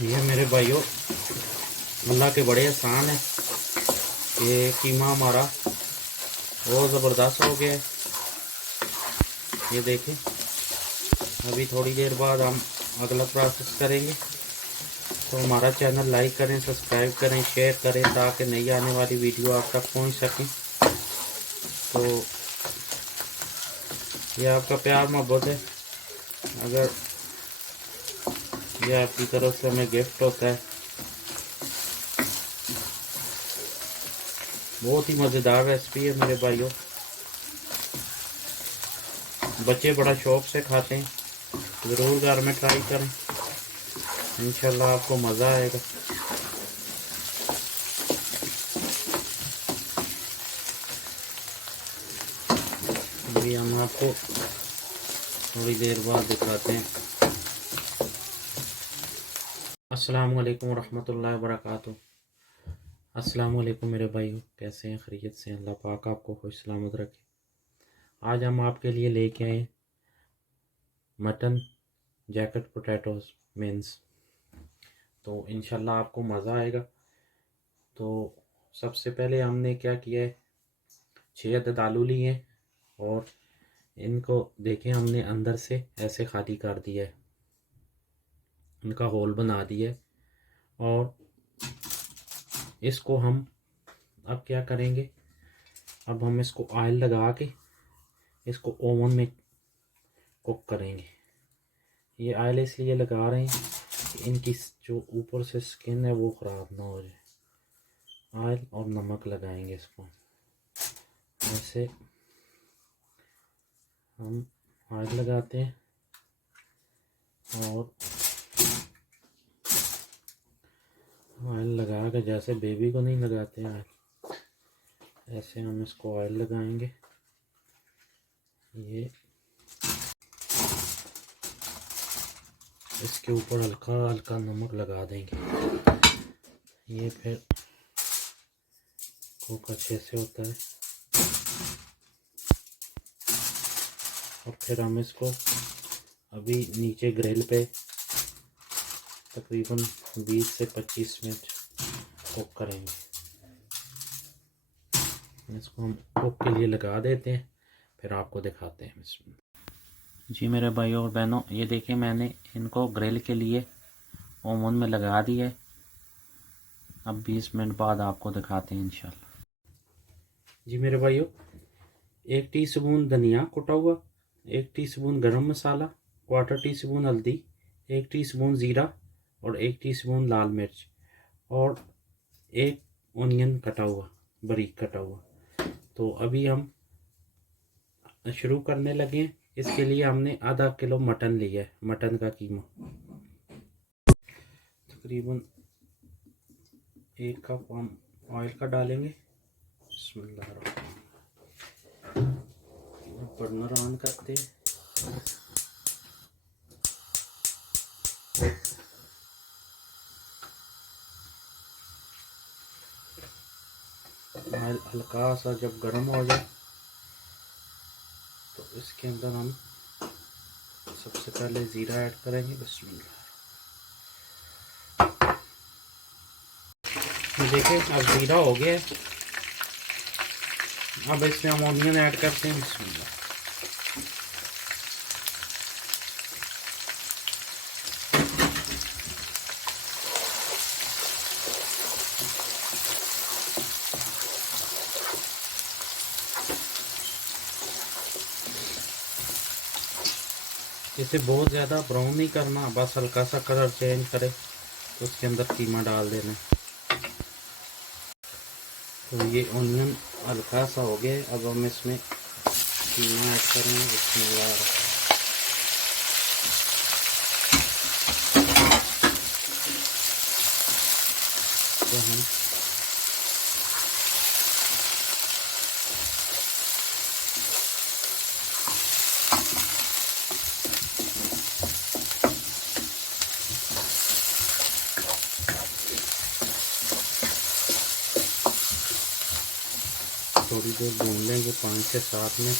ये मेरे भाइयों अल्लाह के बड़े एहसान है। ये कीमा हमारा बहुत ज़बरदस्त हो गया है। ये देखें, अभी थोड़ी देर बाद हम अगला प्रोसेस करेंगे। तो हमारा चैनल लाइक करें, सब्सक्राइब करें, शेयर करें ताकि नई आने वाली वीडियो आप तक पहुंच सकें। तो ये आपका प्यार मोहब्बत है। अगर ये आपकी तरफ से हमें गिफ्ट होता है। बहुत ही मज़ेदार रेसिपी है मेरे भाइयों, बच्चे बड़ा शौक से खाते हैं। ज़रूर घर में ट्राई करें, इंशाल्लाह आपको मज़ा आएगा। अभी हम आपको थोड़ी देर बाद दिखाते हैं। अस्सलाम वालेकुम रहमतुल्लाहि व बरकातुहू। अस्सलाम वालेकुम मेरे भाइयों, कैसे हैं? खैरियत से? अल्लाह पाक आपको खुश सलामत रखे। आज हम आपके लिए लेके आए मटन जैकेट पोटैटोस मीन्स। तो इंशाल्लाह आपको मज़ा आएगा। तो सबसे पहले हमने क्या किया है, 6 अदद आलू लिए और इनको देखें हमने अंदर से ऐसे खाली कर दिया है, इनका होल बना दिया है। और इसको हम अब क्या करेंगे, अब हम इसको ऑयल लगा के इसको ओवन में कुक करेंगे। ये ऑयल इसलिए लगा रहे हैं कि इनकी जो ऊपर से स्किन है वो ख़राब ना हो जाए। ऑयल और नमक लगाएंगे इसको। ऐसे हम ऑयल लगाते हैं और ऑयल लगा के, जैसे बेबी को नहीं लगाते हैं ऑयल, ऐसे हम इसको ऑयल लगाएंगे। ये इसके ऊपर हल्का हल्का नमक लगा देंगे। ये फिर कुक अच्छे से होता है। और फिर हम इसको अभी नीचे ग्रिल पे तकरीबन 20 से 25 मिनट कुक करेंगे। इसको हम कुक के लिए लगा देते हैं, फिर आपको दिखाते हैं इसमें। जी मेरे भाइयों और बहनों, ये देखिए मैंने इनको ग्रिल के लिए ओवन में लगा दिया है। अब 20 मिनट बाद आपको दिखाते हैं इंशाल्लाह। जी मेरे भाइयों, 1 टीस्पून धनिया कुटा हुआ, 1 टीस्पून गरम मसाला, 1/4 टीस्पून हल्दी, 1 टीस्पून ज़ीरा और 1 टीस्पून लाल मिर्च और 1 ऑनियन कटा हुआ, बारीक कटा हुआ। तो अभी हम शुरू करने लगे हैं। इसके लिए हमने आधा किलो मटन लिया है, मटन का कीमा। तकरीबन 1 कप हम ऑयल का डालेंगे। बर्नर ऑन करते हैं। ऑयल हल्का सा जब गर्म हो जाए तो इसके अंदर हम सबसे पहले ज़ीरा ऐड करेंगे। बिस्मिल्लाह। देखिए अब ज़ीरा हो गया है। अब इसमें हम ऑनियन ऐड करते हैं। बिस्मिल्लाह। इसे बहुत ज़्यादा ब्राउन नहीं करना, बस हल्का सा कलर चेंज करे तो उसके अंदर कीमा डाल देना। तो ये ऑनियन हल्का सा हो गया। अब हम इसमें कीमा ऐड करेंगे। बिस्मिल्लाह। तो हम थोड़ी देर भून लेंगे, 5 से 7 मिनट।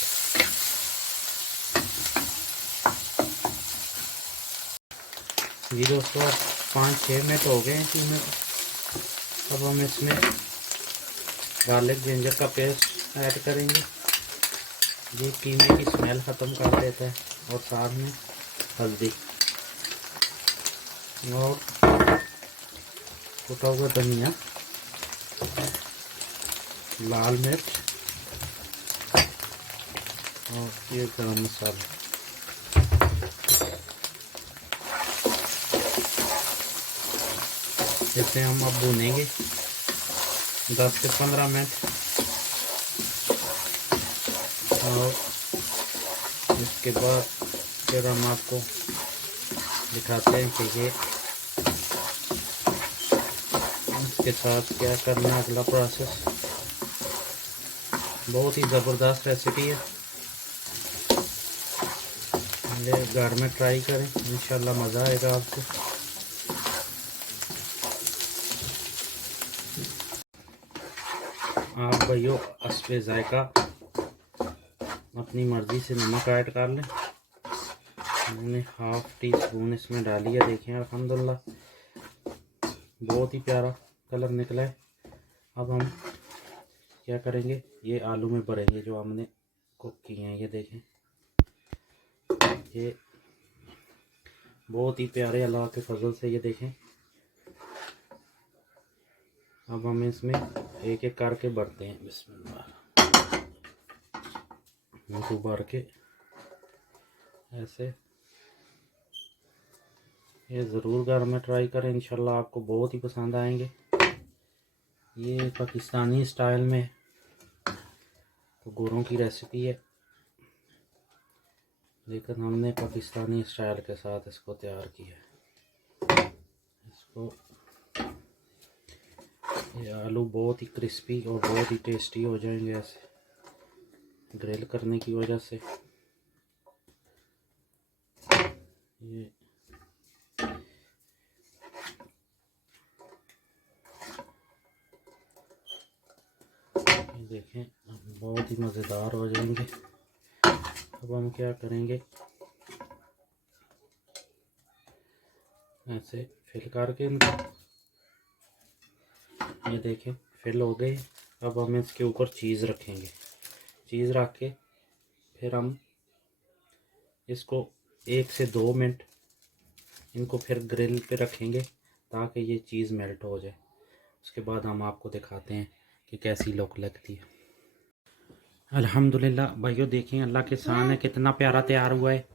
जी दोस्तों, 5-6 मिनट हो गए हैं कीमे। अब हम इसमें गार्लिक जिंजर का पेस्ट ऐड करेंगे। ये कीमे की स्मेल ख़त्म कर देता है। और साथ में हल्दी और कुटा हुआ धनिया, लाल मिर्च और ये गरम मसाला। इसे हम अब भूनेंगे 10 से 15 मिनट। और इसके बाद फिर हम आपको दिखाते हैं कि ये इसके साथ क्या करना है, अगला प्रोसेस। बहुत ही ज़बरदस्त रेसिपी है, ये घर में ट्राई करें, इंशाल्लाह मज़ा आएगा आपको। आप भाइयों हस्बे ज़ायका अपनी मर्ज़ी से नमक ऐड कर लें। मैंने ½ टी स्पून इसमें डाली है। देखें अल्हम्दुलिल्लाह बहुत ही प्यारा कलर निकला है। अब हम क्या करेंगे, ये आलू में भरेंगे जो हमने कुक किए हैं। ये देखें, ये बहुत ही प्यारे अल्लाह के फजल से। ये देखें, अब हम इसमें एक एक करके भरते हैं। बिस्मिल्लाह, इनको भर के ऐसे। ये ज़रूर घर में ट्राई करें, इंशाल्लाह आपको बहुत ही पसंद आएंगे। ये पाकिस्तानी स्टाइल में तो गोरों की रेसिपी है, लेकिन हमने पाकिस्तानी स्टाइल के साथ इसको तैयार किया। इसको ये आलू बहुत ही क्रिस्पी और बहुत ही टेस्टी हो जाएंगे ऐसे ग्रिल करने की वजह से। ये देखें, बहुत ही मज़ेदार हो जाएंगे। अब हम क्या करेंगे, ऐसे फिल करके इनको। ये देखें फिल हो गए। अब हम इसके ऊपर चीज़ रखेंगे। चीज़ रख के फिर हम इसको 1 से 2 मिनट इनको फिर ग्रिल पे रखेंगे ताकि ये चीज़ मेल्ट हो जाए। उसके बाद हम आपको दिखाते हैं कि कैसी लुक लगती है। अल्हम्दुलिल्लाह भाइयों, देखें अल्लाह के सामने कितना प्यारा तैयार हुआ है।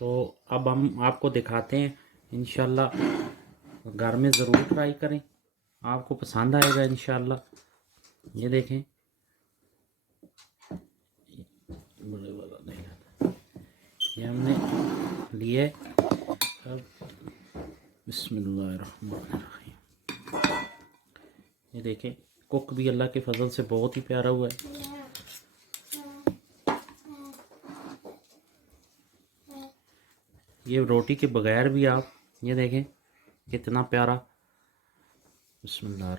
तो अब हम आपको दिखाते हैं, इंशाल्लाह घर में ज़रूर ट्राई करें, आपको पसंद आएगा इंशाल्लाह। ये देखें, ये हमने लिए। अब बिस्मिल्लाहिर्रहमानिर्रहीम। ये देखें, कुक भी अल्लाह के फजल से बहुत ही प्यारा हुआ है। ये रोटी के बगैर भी आप ये देखें कितना प्यारा। बिस्मिल्लाह,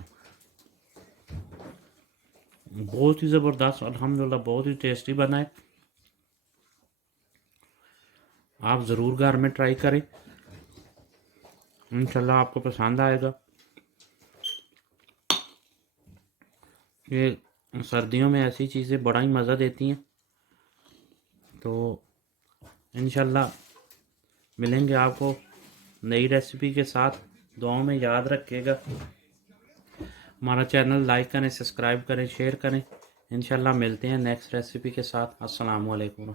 बहुत ही ज़बरदस्त अल्हम्दुलिल्लाह, बहुत ही टेस्टी बना है। आप ज़रूर घर में ट्राई करें, इंशाल्लाह आपको पसंद आएगा। ये सर्दियों में ऐसी चीज़ें बड़ा ही मज़ा देती हैं। तो इंशाल्लाह मिलेंगे आपको नई रेसिपी के साथ। दुआओं में याद रखिएगा। हमारा चैनल लाइक करें, सब्सक्राइब करें, शेयर करें। इंशाल्लाह मिलते हैं नेक्स्ट रेसिपी के साथ। अस्सलाम वालेकुम।